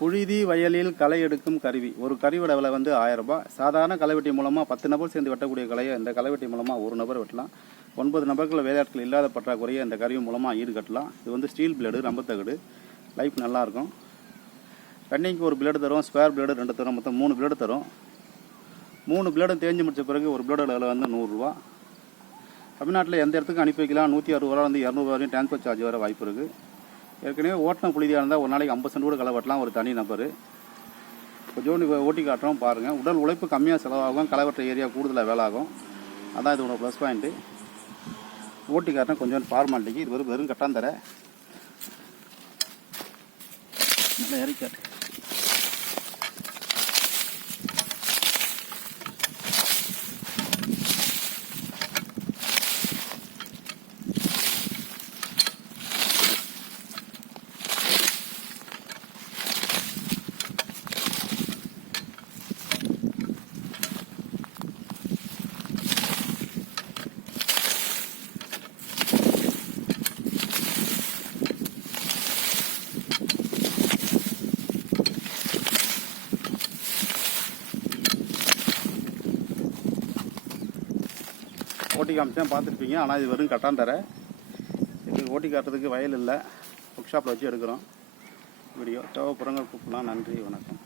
புழுதி வயலில் களை எடுக்கும் கருவி. ஒரு கருவியோட விலை வந்து 1000 ரூபாய். சாதாரண களைவெட்டி மூலமாக 10 நபர் சேர்ந்து வெட்டக்கூடிய கலையை இந்த களைவெட்டி மூலமாக ஒரு நபர் வெட்டலாம். 9 நபர்கள் வேலையாட்கள் இல்லாத பற்றாக்குறையை இந்த கருவி மூலமாக ஈடுகட்டலாம். இது வந்து ஸ்டீல் பிளேடு, ரம்பத்தகடு. லைஃப் நல்லாயிருக்கும். ரன்னிங்க்கு ஒரு பிளேடு தரும், ஸ்பேர் பிளேடு 2 தரும், மொத்தம் 3 பிளேடு தரும். 3 பிளேடும் தேஞ்சு முடிச்ச பிறகு ஒரு பிளேடோட விலை வந்து 100 ரூபா. தமிழ்நாட்டில் எந்த இடத்துக்கும் அனுப்பி வைக்கலாம். 160 ரூபா வந்து 200 வரையும் டிரான்ஸ்போர்ட் சார்ஜ் வர வாய்ப்பு இருக்குது. ஏற்கனவே ஓட்டின புழுதியாக இருந்தால் ஒரு நாளைக்கு 50 சென்ட் கூட களை வெட்டலாம் ஒரு தனி நபர். கொஞ்சோண்டு ஓட்டி காட்டுறோம் பாருங்கள். உடல் உழைப்பு கம்மியாக செலவாகும், களை வெட்டுற ஏரியா கூடுதலாக வேலை ஆகும். அதான் இதோட ப்ளஸ் பாயிண்ட்டு. ஓட்டி காட்டுறேன் கொஞ்சோண்டு ஃபார்மாலிட்டிக்கு. இது வெறும் கட்டாந்தரை நல்லா இறக்காட்டு. ஓட்டி காமிச்சேன் பார்த்துருப்பீங்க. ஆனால் இது வெறும் கட்டாந்தரை. இது ஓட்டி காட்டுறதுக்கு வயல் இல்லை, ஒர்க் ஷாப்பில் வச்சு எடுக்கிறோம் வீடியோ. தேவைப்படுறவங்க கூப்பிடலாம். நன்றி, வணக்கம்.